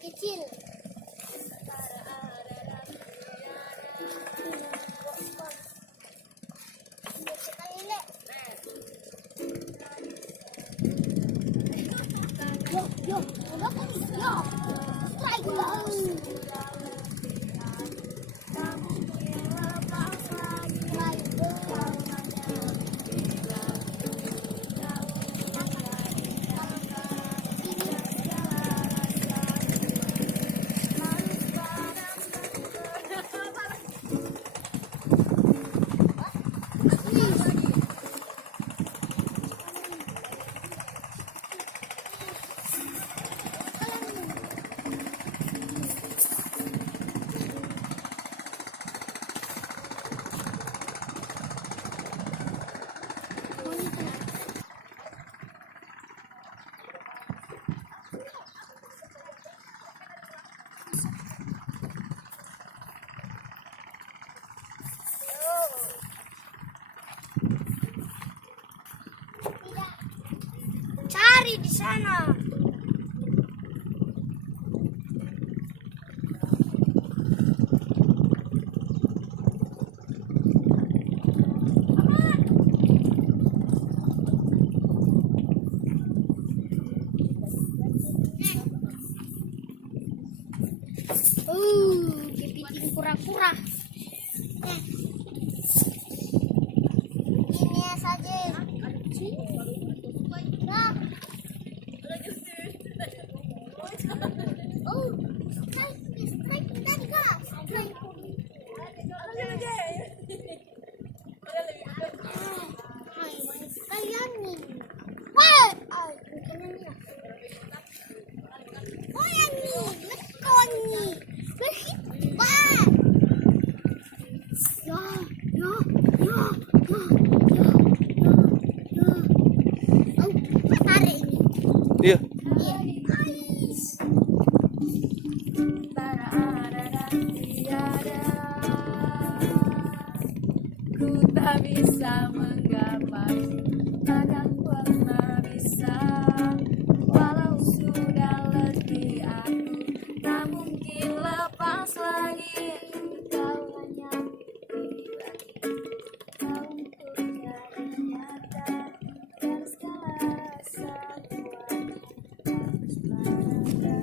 kecil. Yo, yo, yo, strike Cari di sana. Kepiting kura-kura. Ini saja. Nah. Oh, strike dan gas. Kalian nih. Wah, bukan ini. Oh, yang ini, lekon nih. Wah. Ya, ya, ya, ya, ya, ya. Oh, tarik ini. Iya. Ku tak bisa menggapai, takkan pernah bisa. Walau sudah letih aku, tak mungkin lepas lagi. Kau hanya pilih lagi, kau untuk jadi nyata. Dan segala sesuatu harus pada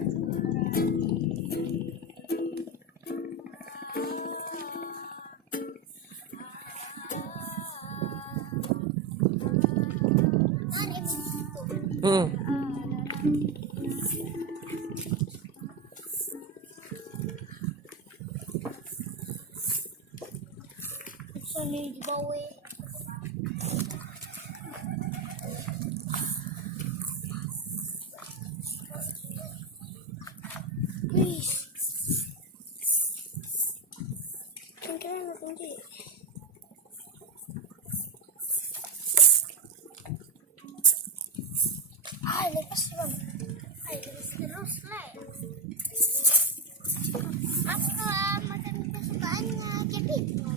Sini di bawah. Wih. Keren tinggi. Lepas bang. Lepas terus lah. Apa makan kesukaannya kepiting?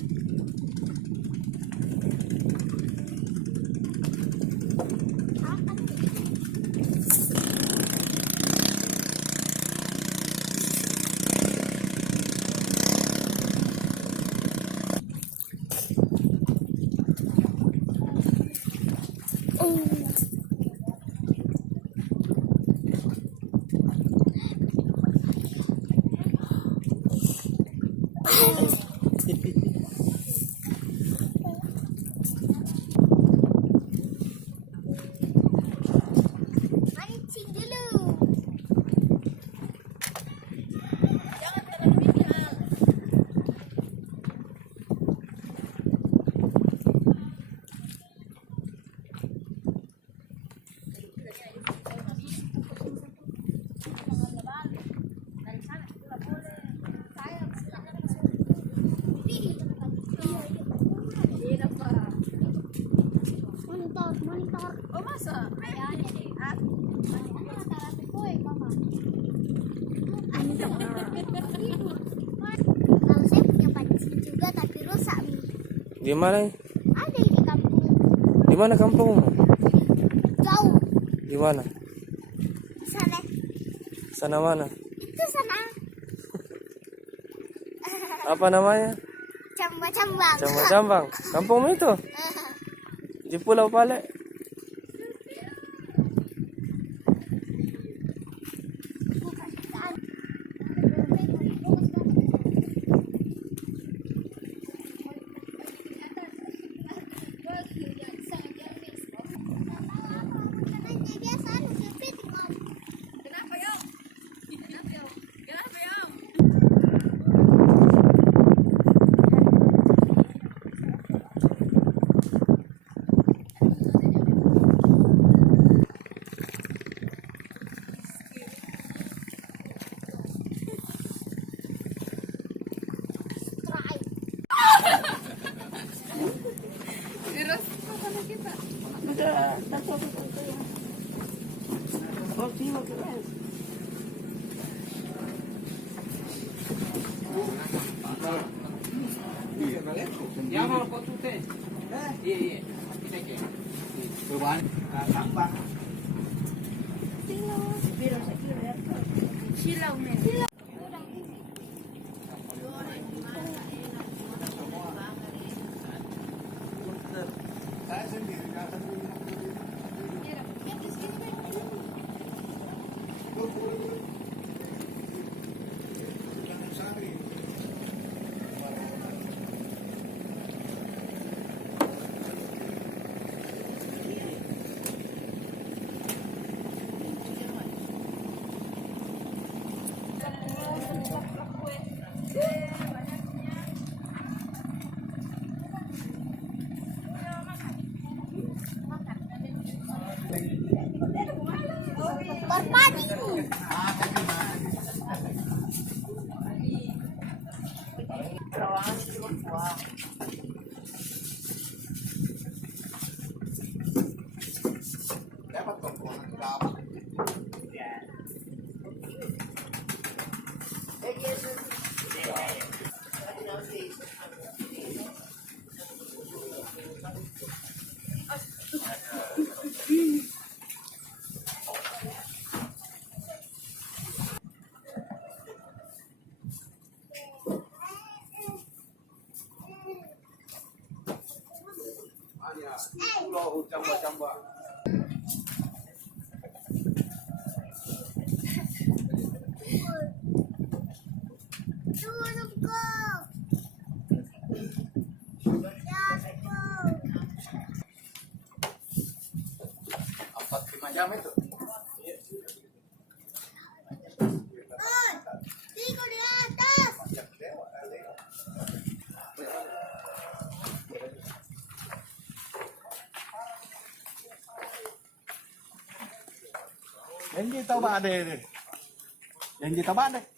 Mancing dulu. Monitor. Oh masa? Ya, jadi kalau saya punya pancing juga tapi rusak nih. Di mana? Ada di kampung. Di mana kampungmu? Jauh. Di mana? Sana. Sana mana? Itu Itu sana. Apa namanya? Cambang-cambang. Cambang-cambang. Kampungmu itu? Di Pulau Pale. Kenapa yo? Kenapa yo? Kenapa yo? Terus mana kita? Ya mau kok tute. Iya iya. Kita ke. Perubahan sampah. Silau men. Saya sendiri Berpadi. dapat komponen dapat. Pulau cambah-cambah. Turun ko. Jatuh. 4-5 jam itu. Tiga di atas. Janji tahu ba ada ini? Janji tahu ba ada?